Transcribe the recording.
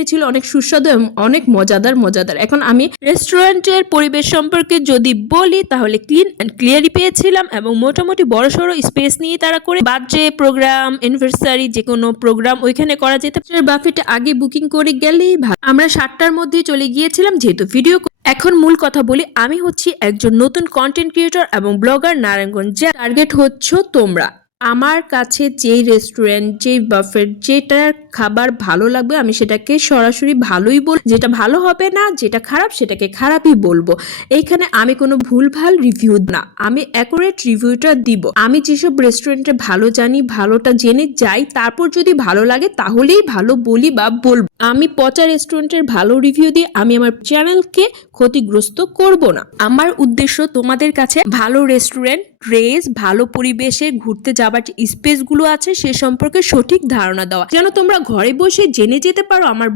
একদমই ছিল অনেক সুস্বাদু এবং অনেক মজাদার। এখন আমি রেস্টুরেন্টের পরিবেশ সম্পর্কে যদি বলি তাহলে ক্লিন অ্যান্ড ক্লিয়ারই পেয়েছিলাম এবং মোটামুটি বড়সড় স্পেস নিয়ে তারা করে বার্থডে প্রোগ্রাম, অ্যানিভার্সারি যে কোনো প্রোগ্রাম ওইখানে করা যেতে পারে। বাফেটে আগে বুকিং করে গেলেই ভালো। আমরা 7টার মধ্যেই চলে গিয়েছিলাম যেহেতু ভিডিও। এখন মূল কথা বলি, আমি হচ্ছি একজন নতুন কন্টেন্ট ক্রিয়েটর এবং ব্লগার নারায়ণগঞ্জ। যে টার্গেট হচ্ছে তোমরা। আমার কাছে যেই রেস্টুরেন্ট, যেই বাফেট, যেটার খাবার ভালো লাগবে আমি সেটাকে সরাসরি ভালোই বলবো, যেটা ভালো হবে না, যেটা খারাপ সেটাকে খারাপই বলবো। এইখানে আমি কোনো ভুলভাল রিভিউ না, আমি অ্যাকুরেট রিভিউটা দিব। আমি যেসব রেস্টুরেন্টে ভালো জানি, ভালোটা জেনে যাই, তারপর যদি ভালো লাগে তাহলেই ভালো বলি বা বলবো। আমি পচা রেস্টুরেন্টের ভালো রিভিউ দিয়ে আমি আমার চ্যানেলকে ক্ষতিগ্রস্ত করব না। আমার উদ্দেশ্য তোমাদের কাছে ভালো রেস্টুরেন্ট, ড্রেস, ভালো পরিবেশে ঘুরতে যাবার যে স্পেসগুলো আছে সে সম্পর্কে সঠিক ধারণা দেওয়া, যেন তোমরা ঘরে বসে জেনে যেতে পারো আমার